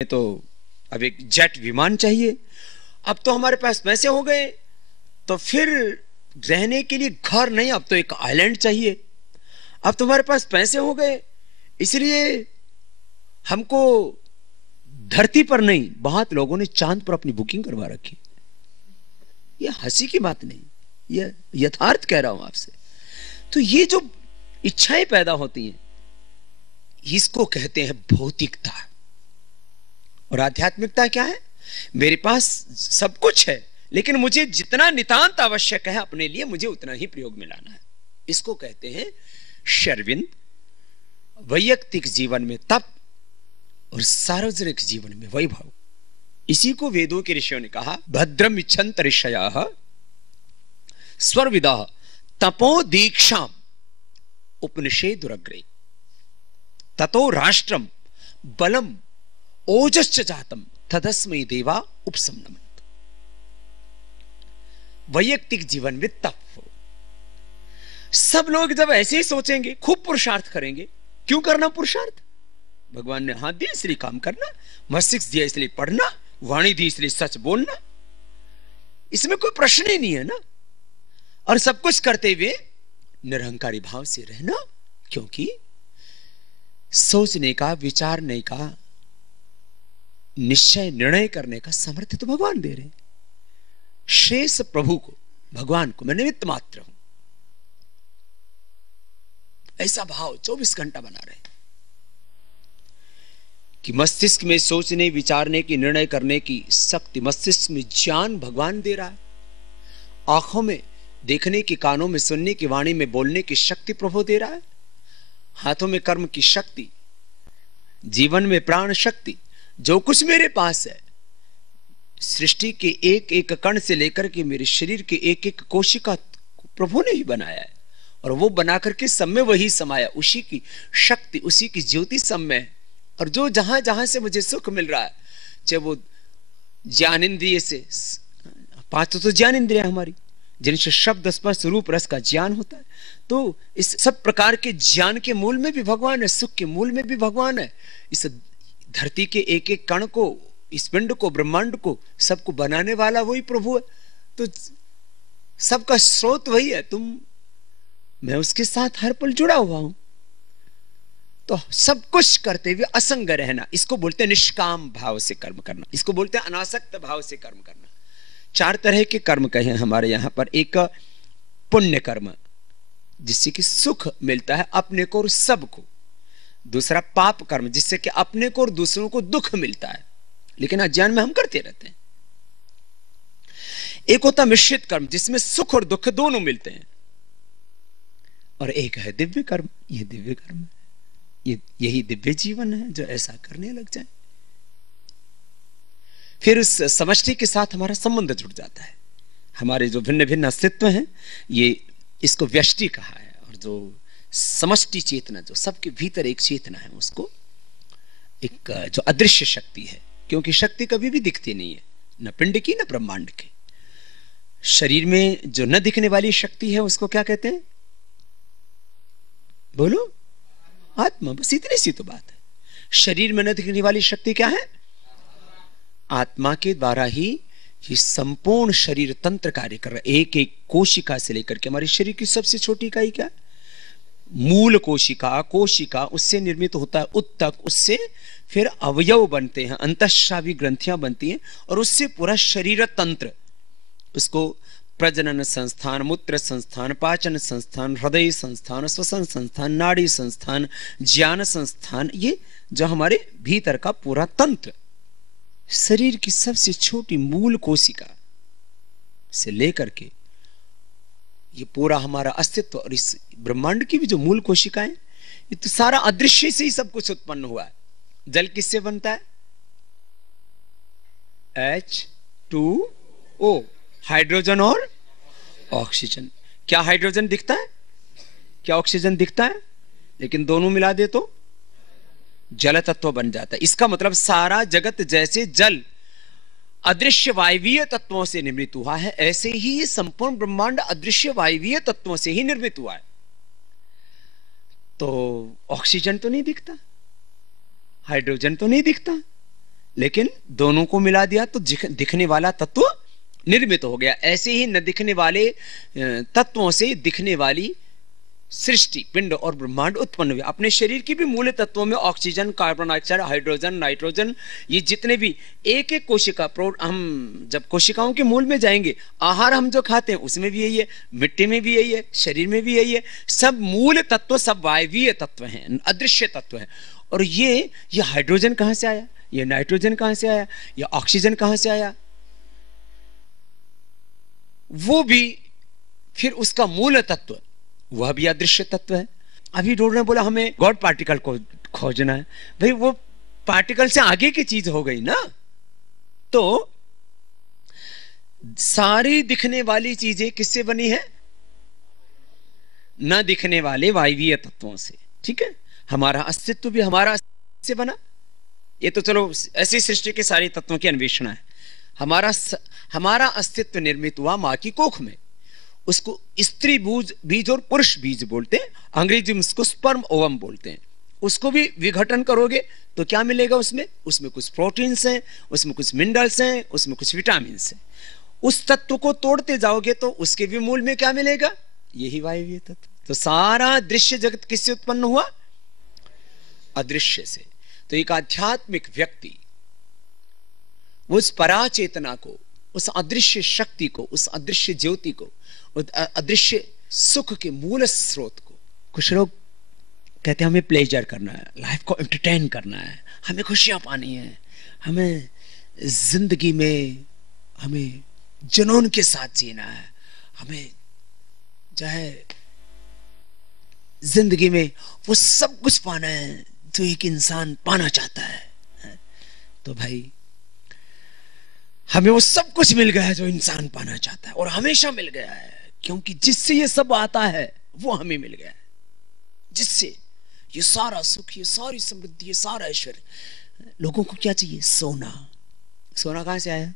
तो अब एक जेट विमान चाहिए। अब तो हमारे पास पैसे हो गए, तो फिर रहने के लिए घर नहीं, अब तो एक आइलैंड चाहिए। अब तो हमारे पास पैसे हो गए, इसलिए हमको धरती पर नहीं, बहुत लोगों ने चांद पर अपनी बुकिंग करवा रखी। यह हंसी की बात नहीं, यह यथार्थ कह रहा हूं आपसे। तो ये जो इच्छाएं पैदा होती हैं, इसको कहते हैं भौतिकता। और आध्यात्मिकता क्या है? मेरे पास सब कुछ है, लेकिन मुझे जितना नितांत आवश्यक है अपने लिए, मुझे उतना ही प्रयोग में लाना है। इसको कहते हैं शर्विंद। वैयक्तिक जीवन में तप और सार्वजनिक जीवन में वैभव। इसी को वेदों के ऋषियों ने कहा, भद्रम इच्छन्त ऋषयः स्वर्विदः तपो दीक्षाम उपनिषेदुरग्रे ततो राष्ट्रम बलम ओजश्च जातम तदस्मै देवा उपसंनमन्त। वैयक्तिक जीवन में तप हो। सब लोग जब ऐसे ही सोचेंगे, खूब पुरुषार्थ करेंगे। क्यों करना पुरुषार्थ? भगवान ने हाथ दिया इसलिए काम करना, मस्तिष्क दिया इसलिए पढ़ना, वाणी दी इसलिए सच बोलना। इसमें कोई प्रश्न ही नहीं है ना। और सब कुछ करते हुए निरहंकारी भाव से रहना, क्योंकि सोचने का, विचारने का, निश्चय निर्णय करने का सामर्थ्य तो भगवान दे रहे हैं। शेष प्रभु को, भगवान को मैं निमित्त मात्र हूं, ऐसा भाव 24 घंटा बना रहे कि मस्तिष्क में सोचने, विचारने की, निर्णय करने की शक्ति, मस्तिष्क में ज्ञान भगवान दे रहा है। आंखों में देखने की, कानों में सुनने की, वाणी में बोलने की शक्ति प्रभु दे रहा है। हाथों में कर्म की शक्ति, जीवन में प्राण शक्ति, जो कुछ मेरे पास है, सृष्टि के एक एक कण से लेकर के मेरे शरीर के एक एक कोशिका प्रभु ने ही बनाया है। और वो बना करके सब में वही समाया, उसी की शक्ति, उसी की ज्योति सब में है। और जो जहां जहां से मुझे सुख मिल रहा है, चाहे वो ज्ञानेंद्रिय से, 5 तो ज्ञान इंद्रिया हमारी, जिनसे शब्द, स्पर्श, रूप, रस का ज्ञान होता है। तो इस सब प्रकार के ज्ञान के मूल में भी भगवान है, सुख के मूल में भी भगवान है। इस धरती के एक एक कण को, इस पिंड को, ब्रह्मांड को, सबको बनाने वाला वही प्रभु है। तो सबका स्रोत वही है। मैं उसके साथ हर पल जुड़ा हुआ हूं। तो सब कुछ करते हुए असंग रहना, इसको बोलते हैं निष्काम भाव से कर्म करना। इसको बोलते हैं अनासक्त भाव से कर्म करना। 4 तरह के कर्म कहे हैं हमारे यहां पर। एक पुण्य कर्म, जिससे कि सुख मिलता है अपने को और सबको। दूसरा पाप कर्म, जिससे कि अपने को और दूसरों को दुख मिलता है, लेकिन अज्ञान में हम करते रहते हैं। एक होता मिश्रित कर्म, जिसमें सुख और दुख दोनों मिलते हैं। और एक है दिव्य कर्म। यह दिव्य कर्म है, यही दिव्य जीवन है जो ऐसा करने लग जाए। फिर उस समष्टि के साथ हमारा संबंध जुड़ जाता है। हमारे जो भिन्न भिन्न अस्तित्व हैं, ये इसको व्यष्टि कहा है। और जो समष्टि चेतना, जो सबके भीतर एक चेतना है, उसको एक जो अदृश्य शक्ति है, क्योंकि शक्ति कभी भी दिखती नहीं है, न पिंड की न ब्रह्मांड की। शरीर में जो न दिखने वाली शक्ति है, उसको क्या कहते हैं? बोलो। आत्मा। बस इतनी सी तो बात है। शरीर में न दिखने वाली शक्ति क्या है? आत्मा के द्वारा ही ये संपूर्ण शरीर तंत्र कार्य कर रहा है। एक एक कोशिका से लेकर के, हमारे शरीर की सबसे छोटी इकाई क्या? मूल कोशिका। कोशिका, उससे निर्मित होता है उत्तक, उससे फिर अवयव बनते हैं, अंतःस्रावी ग्रंथियां बनती हैं, और उससे पूरा शरीर तंत्र, उसको प्रजनन संस्थान, मूत्र संस्थान, पाचन संस्थान, हृदय संस्थान, श्वसन संस्थान, नाड़ी संस्थान, ज्ञान संस्थान, ये जो हमारे भीतर का पूरा तंत्र, शरीर की सबसे छोटी मूल कोशिका से लेकर के ये पूरा हमारा अस्तित्व, और इस ब्रह्मांड की भी जो मूल कोशिकाएं, ये तो सारा अदृश्य से ही सब कुछ उत्पन्न हुआ है। जल किससे बनता है? H2O, हाइड्रोजन और ऑक्सीजन। क्या हाइड्रोजन दिखता है? क्या ऑक्सीजन दिखता है? लेकिन दोनों मिला दे तो जल तत्व बन जाता है। इसका मतलब सारा जगत जैसे जल अदृश्य वायवीय तत्वों से निर्मित हुआ है, ऐसे ही ये संपूर्ण ब्रह्मांड अदृश्य वायवीय तत्वों से ही निर्मित हुआ है। तो ऑक्सीजन तो नहीं दिखता, हाइड्रोजन तो नहीं दिखता, लेकिन दोनों को मिला दिया तो दिखने वाला तत्व निर्मित हो गया। ऐसे ही न दिखने वाले तत्वों से दिखने वाली सृष्टि, पिंड और ब्रह्मांड उत्पन्न हुए। अपने शरीर की भी मूल तत्वों में oxygen, carbon dioxide, hydrogen, nitrogen, ये जितने भी एक एक कोशिका, हम जब कोशिकाओं के मूल में जाएंगे, आहार हम जो खाते हैं उसमें भी यही है, मिट्टी में भी यही है, शरीर में भी यही है। सब मूल तत्व, सब वायवीय तत्व हैं, अदृश्य तत्व है। और ये हाइड्रोजन कहां से आया, ये नाइट्रोजन कहां से आया, ये ऑक्सीजन कहां से आया, वो भी फिर उसका मूल तत्व, वह भी अदृश्य तत्व है। अभी डोड ने बोला हमें गॉड पार्टिकल को खोजना है। भाई वो पार्टिकल से आगे की चीज हो गई ना। तो सारी दिखने वाली चीजें किससे बनी है? न दिखने वाले वायवीय तत्वों से। ठीक है, हमारा अस्तित्व भी हमारा से बना। ये तो चलो ऐसी सृष्टि के सारे तत्वों की अन्वेषणा है। हमारा अस्तित्व निर्मित हुआ मां की कोख में। उसको स्त्री बीज और पुरुष बीज बोलते हैं, अंग्रेजी में उसको स्पर्म ओवम बोलते हैं। उसको भी विघटन करोगे तो क्या मिलेगा उसमें? उसमें कुछ प्रोटीन्स हैं, उसमें कुछ मिनरल्स हैं, उसमें कुछ विटामिन हैं। उस तत्व को तोड़ते जाओगे तो उसके भी मूल में क्या मिलेगा? यही वायवीय तत्व। तो सारा दृश्य जगत किससे उत्पन्न हुआ? अदृश्य से। तो एक आध्यात्मिक व्यक्ति उस पराचेतना को, उस अदृश्य शक्ति को, उस अदृश्य ज्योति को, उस अदृश्य सुख के मूल स्रोत को, कुछ लोग कहते हैं हमें प्लेजर करना है, लाइफ को एंटरटेन करना है, हमें खुशियां पानी है, हमें जिंदगी में हमें जुनून के साथ जीना है, हमें चाहे जिंदगी में वो सब कुछ पाना है जो एक इंसान पाना चाहता है। तो भाई हमें वो सब कुछ मिल गया है जो इंसान पाना चाहता है, और हमेशा मिल गया है, क्योंकि जिससे ये सब आता है वो हमें मिल गया है। जिससे ये सारा सुख, ये सारी समृद्धि, ये सारा ऐश्वर्य। लोगों को क्या चाहिए? सोना। सोना कहां से आया?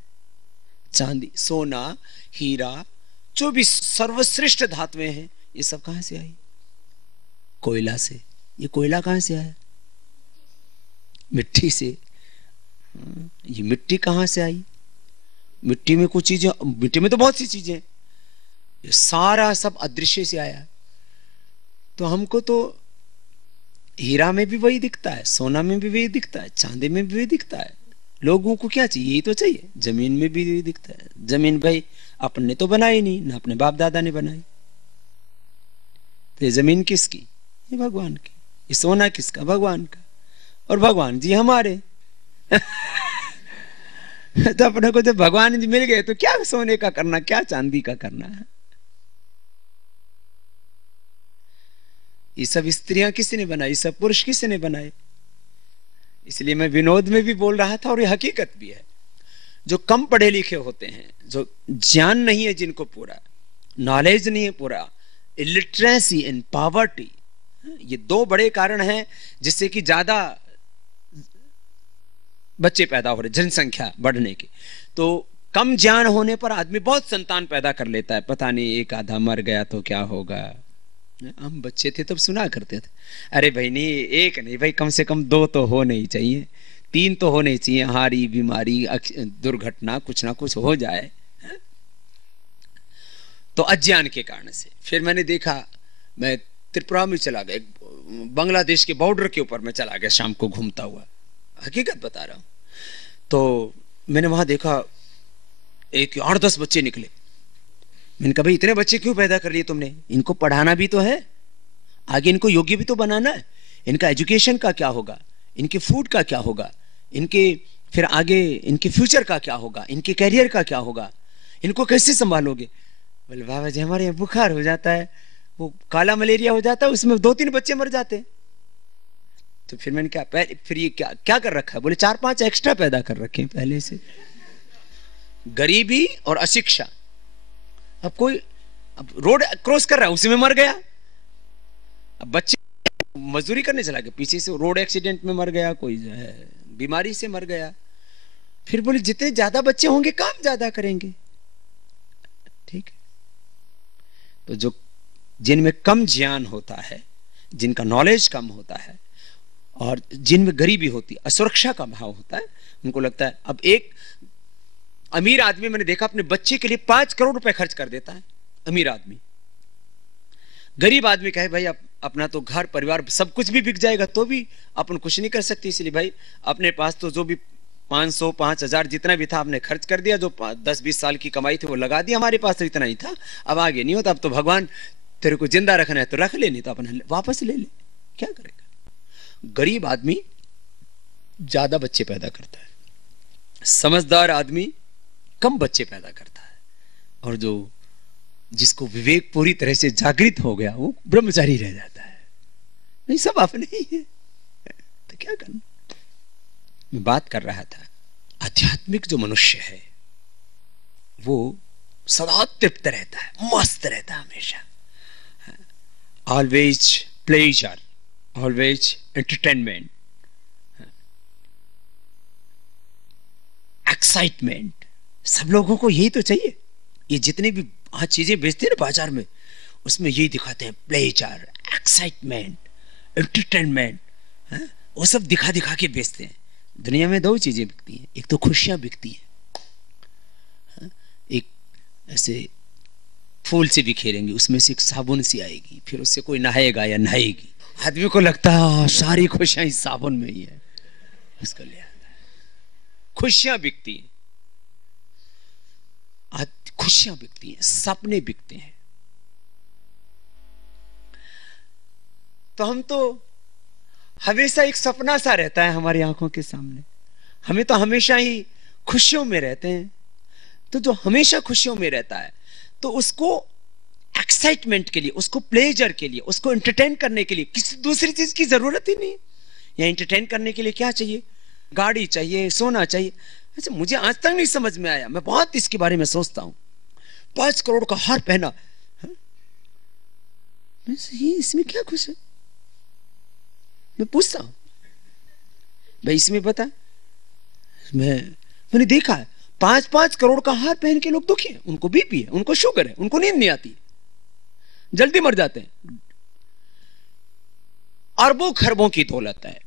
चांदी, सोना, हीरा, जो भी सर्वश्रेष्ठ धातुएं हैं, ये सब कहां से आई? कोयला से। ये कोयला कहां से आया? मिट्टी से। ये मिट्टी कहां से आई? मिट्टी में कुछ चीजें, मिट्टी में तो बहुत सी चीजें, ये सारा सब अदृश्य से आया। तो हमको तो हीरा में भी वही दिखता है, सोना में भी वही दिखता है, चांदी में भी वही दिखता है। लोगों को क्या चाहिए? यही तो चाहिए। जमीन में भी वही दिखता है। जमीन भाई अपन ने तो बनाई नहीं, ना अपने बाप दादा ने बनाई। तो ये जमीन किसकी? ये भगवान की। ये सोना किसका? भगवान का। और भगवान जी हमारे। तो अपने को जब भगवान जी मिल गए तो क्या सोने का करना, क्या चांदी का करना है? ये सब स्त्रियां किसी ने बनाई, सब पुरुष किसी ने बनाए। इसलिए मैं विनोद में भी बोल रहा था, और ये हकीकत भी है। जो कम पढ़े लिखे होते हैं, जो ज्ञान नहीं है जिनको पूरा, नॉलेज नहीं है पूरा, इलिटरेसी एंड पॉवर्टी, ये दो बड़े कारण हैं जिससे कि ज्यादा बच्चे पैदा हो रहे, जनसंख्या बढ़ने की। तो कम ज्ञान होने पर आदमी बहुत संतान पैदा कर लेता है। पता नहीं एक आधा मर गया तो क्या होगा। हम बच्चे थे तब सुना करते थे, अरे भाई नहीं, एक नहीं भाई, कम से कम 2 तो होने ही चाहिए, 3 तो होने चाहिए। हारी, बीमारी, दुर्घटना, कुछ ना कुछ हो जाए। तो अज्ञान के कारण से फिर मैंने देखा, मैं त्रिपुरा में चला गया, बांग्लादेश के बॉर्डर के ऊपर मैं चला गया शाम को घूमता हुआ, हकीकत बता रहा हूं। तो मैंने वहां देखा एक 8-10 बच्चे निकले। मैंने कहा भाई इतने बच्चे क्यों पैदा कर लिए तुमने? इनको पढ़ाना भी तो है, आगे इनको योग्य भी तो बनाना है। इनका एजुकेशन का क्या होगा, इनके फूड का क्या होगा, इनके फिर आगे इनके फ्यूचर का क्या होगा, इनके कैरियर का क्या होगा, इनको कैसे संभालोगे? बोले बाबा जी हमारे यहाँ बुखार हो जाता है, वो काला मलेरिया हो जाता है, उसमें 2-3 बच्चे मर जाते हैं। तो फिर मैंने क्या फिर ये क्या कर रखा है? बोले 4-5 एक्स्ट्रा पैदा कर रखे हैं पहले से। गरीबी और अशिक्षा। अब कोई रोड क्रॉस कर रहा है, उसी में मर गया। अब बच्चे मजदूरी करने चला गया, पीछे से रोड एक्सीडेंट में मर गया, कोई जो है बीमारी से मर गया। फिर बोले जितने ज्यादा बच्चे होंगे काम ज्यादा करेंगे। ठीक है, तो जो जिनमें कम ज्ञान होता है, जिनका नॉलेज कम होता है, और जिनमें गरीबी होती है, असुरक्षा का भाव होता है, उनको लगता है, अब एक अमीर आदमी मैंने देखा अपने बच्चे के लिए 5 करोड़ रुपए खर्च कर देता है, अमीर आदमी। गरीब आदमी कहे भाई अपना तो घर परिवार सब कुछ भी बिक जाएगा तो भी अपन कुछ नहीं कर सकते, इसलिए भाई अपने पास तो जो भी 500 5,000 जितना भी था आपने खर्च कर दिया, जो 10-20 साल की कमाई थी वो लगा दी, हमारे पास तो इतना ही था, अब आगे नहीं होता, अब तो भगवान तेरे को जिंदा रखना है तो रख ले, नहीं तो अपन वापस ले ले, क्या करेगा। गरीब आदमी ज्यादा बच्चे पैदा करता है, समझदार आदमी कम बच्चे पैदा करता है, और जो जिसको विवेक पूरी तरह से जागृत हो गया वो ब्रह्मचारी रह जाता है। नहीं, सब अपने ही है तो क्या करना। मैं बात कर रहा था, आध्यात्मिक जो मनुष्य है वो सदा तृप्त रहता है, मस्त रहता है हमेशा, always pleasure, always entertainment, excitement. सब लोगों को यही तो चाहिए। ये जितने भी आज चीजें बेचते हैं ना बाजार में, उसमें यही दिखाते हैं, प्लेजर, एक्साइटमेंट, एंटरटेनमेंट, वो सब दिखा दिखा के बेचते हैं। दुनिया में दो चीजें बिकती हैं, एक तो खुशियां बिकती हैं, एक ऐसे फूल से बिखेरेंगे, उसमें से एक साबुन सी आएगी, फिर उससे कोई नहाएगा या नहाएगी, आदमी को लगता है सारी खुशियां इस साबुन में ही है, उसको ले आता है। खुशियां बिकती हैं, खुशियां बिकती हैं, सपने बिकते हैं। तो हम तो हमेशा एक सपना सा रहता है हमारी आंखों के सामने, हमें तो हमेशा ही खुशियों में रहते हैं। तो जो हमेशा खुशियों में रहता है तो उसको एक्साइटमेंट के लिए, उसको प्लेजर के लिए, उसको एंटरटेन करने के लिए किसी दूसरी चीज की जरूरत ही नहीं। या एंटरटेन करने के लिए क्या चाहिए? गाड़ी चाहिए, सोना चाहिए। अच्छा, मुझे आज तक नहीं समझ में आया, मैं बहुत इसके बारे में सोचता हूं। 5 करोड़ का हार पहना, ये इसमें क्या खुश है? मैं पूछता हूं भाई, इसमें बता। मैंने देखा है 5-5 करोड़ का हार पहन के लोग दुखी हैं, उनको बीपी है, उनको शुगर है, उनको नींद नहीं आती, जल्दी मर जाते हैं। अरबों खरबों की दौलत है,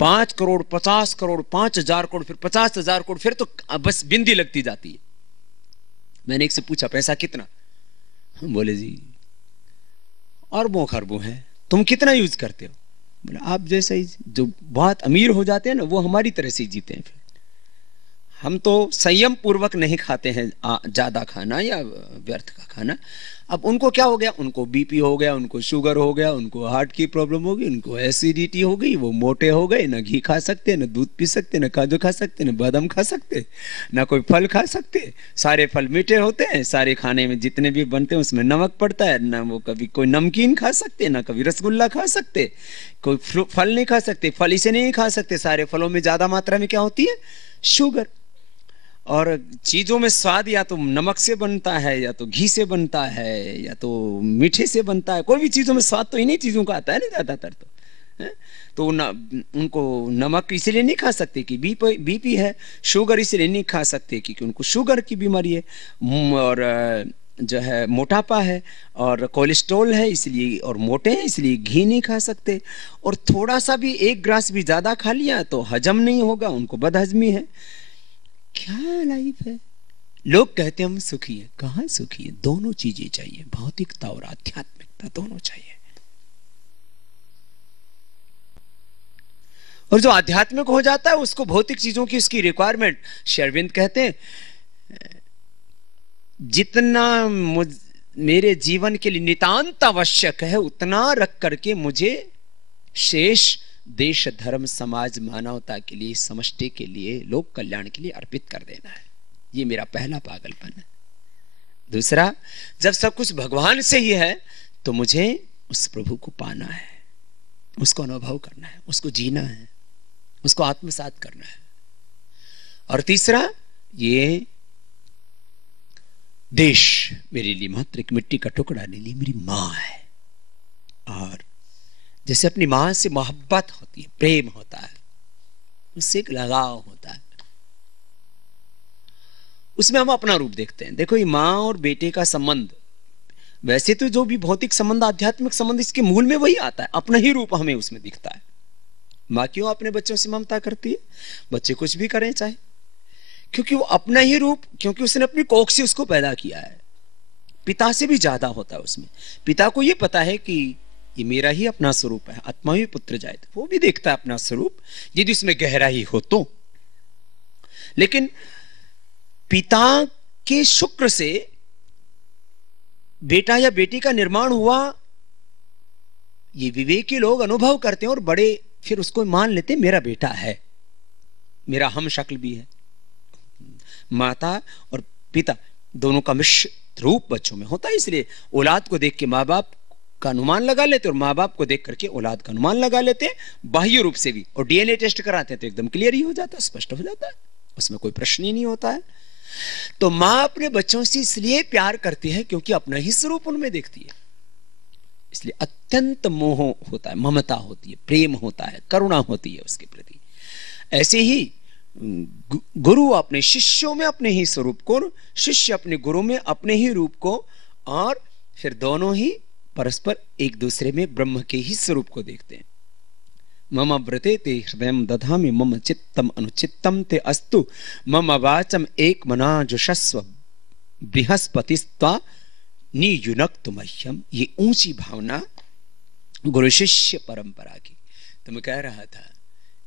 5 करोड़, 50 करोड़, 5,000 करोड़, फिर 50,000 करोड़, फिर तो बस बिंदी लगती जाती है। मैंने एक से पूछा पैसा कितना? बोले जी अरबों खरबों है, तुम कितना यूज करते हो? बोले आप जैसा ही, जो बहुत अमीर हो जाते हैं ना वो हमारी तरह से जीते हैं। फिर हम तो संयम पूर्वक नहीं खाते हैं ज्यादा खाना या व्यर्थ का खाना। अब उनको क्या हो गया? उनको बीपी हो गया, उनको शुगर हो गया, उनको हार्ट की प्रॉब्लम हो गई, उनको एसिडिटी हो गई, वो मोटे हो गए, ना घी खा सकते, ना दूध पी सकते, ना काजू खा सकते, ना बादाम खा सकते, ना कोई फल खा सकते। सारे फल मीठे होते हैं, सारे खाने में जितने भी बनते हैं उसमें नमक पड़ता है, ना वो कभी कोई नमकीन खा सकते, ना कभी रसगुल्ला खा सकते, कोई फल नहीं खा सकते, फल इसे नहीं खा सकते। सारे फलों में ज्यादा मात्रा में क्या होती है? शुगर। और चीजों में स्वाद या तो नमक से बनता है, या तो घी से बनता है, या तो मीठे से बनता है। कोई भी चीजों में स्वाद तो इन्हीं चीजों का आता है ना ज्यादातर। तो उनको नमक इसलिए नहीं खा सकते कि बीपी है, शुगर इसलिए नहीं खा सकते क्योंकि उनको शुगर की बीमारी है, और जो है मोटापा है, और कोलेस्ट्रॉल है इसलिए, और मोटे हैं इसलिए घी नहीं खा सकते। और थोड़ा सा भी, 1 ग्रास भी ज्यादा खा लिया तो हजम नहीं होगा, उनको बदहजमी है। क्या लाइफ है? लोग कहते हैं हम सुखी है, कहां सुखी है? दोनों चीजें चाहिए, भौतिकता और आध्यात्मिकता दोनों चाहिए। और जो आध्यात्मिक हो जाता है उसको भौतिक चीजों की उसकी रिक्वायरमेंट, श्री अरविंद कहते हैं जितना मेरे जीवन के लिए नितांत आवश्यक है उतना रख करके मुझे शेष देश, धर्म, समाज, मानवता के लिए, समष्टि के लिए, लोक कल्याण के लिए अर्पित कर देना है। ये मेरा पहला पागलपन है। दूसरा, जब सब कुछ भगवान से ही है तो मुझे उस प्रभु को पाना है, उसको अनुभव करना है, उसको जीना है, उसको आत्मसात करना है। और तीसरा, ये देश मेरे लिए मात्र एक मिट्टी का टुकड़ा नहीं, लिए मेरी मां है। और जैसे अपनी मां से मोहब्बत होती है, प्रेम होता है, उससे एक लगाव होता है, उसमें हम अपना रूप देखते हैं। देखो, ये मां और बेटे का संबंध, वैसे तो जो भी भौतिक संबंध, आध्यात्मिक संबंध, इसके मूल में वही आता है, अपना ही रूप हमें उसमें दिखता है। माँ क्यों अपने बच्चों से ममता करती है? बच्चे कुछ भी करें चाहे, क्योंकि वो अपना ही रूप, क्योंकि उसने अपनी कोख से उसको पैदा किया है। पिता से भी ज्यादा होता है उसमें। पिता को ये पता है कि ये मेरा ही अपना स्वरूप है, आत्मा ही पुत्र जाए, वो भी देखता है अपना स्वरूप, यदि उसमें गहराई हो तो। लेकिन पिता के शुक्र से बेटा या बेटी का निर्माण हुआ, ये विवेकी लोग अनुभव करते हैं और बड़े फिर उसको मान लेते हैं, मेरा बेटा है, मेरा हम शक्ल भी है। माता और पिता दोनों का मिश्रित रूप बच्चों में होता है, इसलिए औलाद को देख के माँ बाप का अनुमान लगा लेते और माँ बाप को देख करके औलाद का अनुमान लगा लेते हैं, बाह्य रूप से भी। और डीएनए टेस्ट कराते हैं तो एकदम क्लियर ही हो जाता है, स्पष्ट हो जाता है, उसमें कोई प्रश्न ही नहीं होता है। तो माँ अपने बच्चों से इसलिए प्यार करती है क्योंकि अपना ही स्वरूप उनमें देखती है, इसलिए अत्यंत मोह होता है, ममता होती है, प्रेम होता है, करुणा होती है उसके प्रति। ऐसे ही गुरु अपने शिष्यों में अपने ही स्वरूप को, शिष्य अपने गुरु में अपने ही रूप को, और फिर दोनों ही परस्पर एक दूसरे में ब्रह्म के ही स्वरूप को देखते हैं। मम व्रते ते हृदय दधामि मम चित्तम अनुचित्तम ते अस्तु मम वाचम एक मना जुषस्व बृहस्पतिस्त्वा नियुनक्तु मह्यम। ये ऊंची भावना गुरु शिष्य परंपरा की। तो मैं कह रहा था,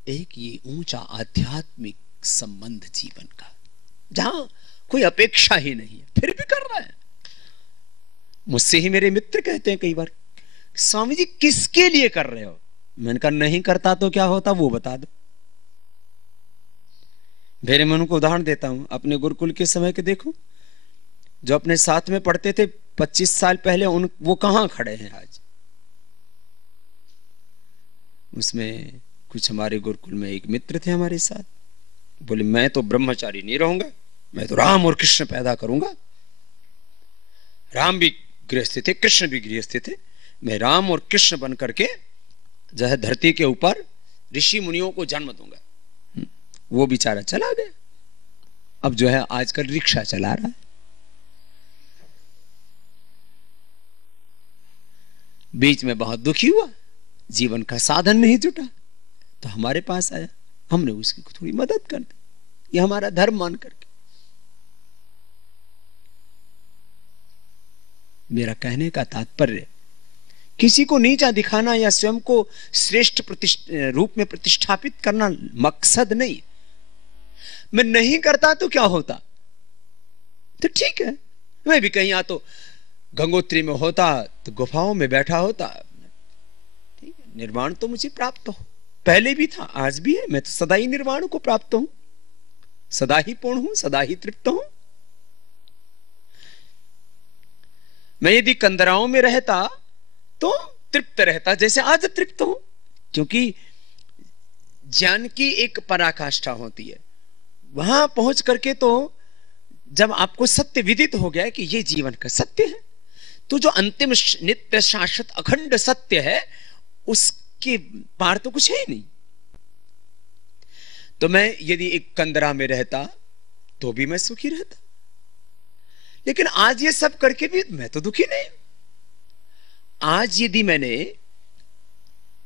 एक ये ऊंचा आध्यात्मिक संबंध जीवन का, जहां कोई अपेक्षा ही नहीं है, फिर भी कर रहा है। मुझसे ही मेरे मित्र कहते हैं कई बार, स्वामी जी किसके लिए कर रहे हो? मैंने कहा नहीं करता तो क्या होता वो बता दो। मेरे मन को उदाहरण देता हूं, अपने गुरुकुल के समय के देखो, जो अपने साथ में पढ़ते थे 25 साल पहले, वो कहां खड़े हैं आज? उसमें कुछ हमारे गुरुकुल में एक मित्र थे हमारे साथ, बोले मैं तो ब्रह्मचारी नहीं रहूंगा, मैं तो राम और कृष्ण पैदा करूंगा। राम भी गृहस्थ थे, कृष्ण भी गृहस्थ थे, मैं राम और कृष्ण बन करके जो है धरती के ऊपर ऋषि मुनियों को जन्म दूंगा। वो बेचारा चला गया, अब जो है आजकल रिक्शा चला रहा है। बीच में बहुत दुखी हुआ, जीवन का साधन नहीं जुटा, तो हमारे पास आया, हमने उसकी थोड़ी मदद कर दी, ये हमारा धर्म मान करके। मेरा कहने का तात्पर्य किसी को नीचा दिखाना या स्वयं को श्रेष्ठ रूप में प्रतिष्ठापित करना मकसद नहीं। मैं नहीं करता तो क्या होता? तो ठीक है, मैं भी कहीं तो गंगोत्री में होता तो गुफाओं में बैठा होता, ठीक है, निर्वाण तो मुझे प्राप्त हो, पहले भी था, आज भी है, मैं तो सदा ही निर्वाण को प्राप्त हूं, सदा ही पूर्ण हूं, सदा ही तृप्त हूं। मैं यदि कंदराओं में रहता तो तृप्त रहता, जैसे आज तृप्त हूं, क्योंकि ज्ञान की एक पराकाष्ठा होती है। वहां पहुंच करके तो जब आपको सत्य विदित हो गया कि ये जीवन का सत्य है, तो जो अंतिम नित्य शाश्वत अखंड सत्य है, उसके पार तो कुछ है ही नहीं। तो मैं यदि एक कंदरा में रहता तो भी मैं सुखी रहता, लेकिन आज ये सब करके भी मैं तो दुखी नहीं। आज यदि मैंने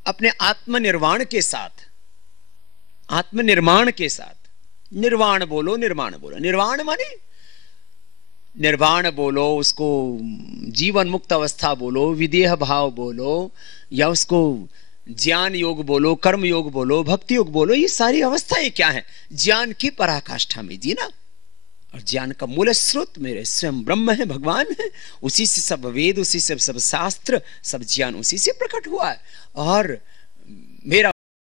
अपने आत्मनिर्वाण के साथ, आत्मनिर्माण के साथ, निर्वाण बोलो, निर्माण बोलो, निर्वाण माने निर्वाण बोलो, उसको जीवन मुक्त अवस्था बोलो, विदेह भाव बोलो, या उसको ज्ञान योग बोलो, कर्म योग बोलो, भक्ति योग बोलो, ये सारी अवस्थाएं क्या है? ज्ञान की पराकाष्ठा में जीना। और ज्ञान का मूल स्रोत मेरे स्वयं ब्रह्म है, भगवान है, उसी से सब वेद, उसी से सब शास्त्र, सब ज्ञान उसी से प्रकट हुआ है। और मेरा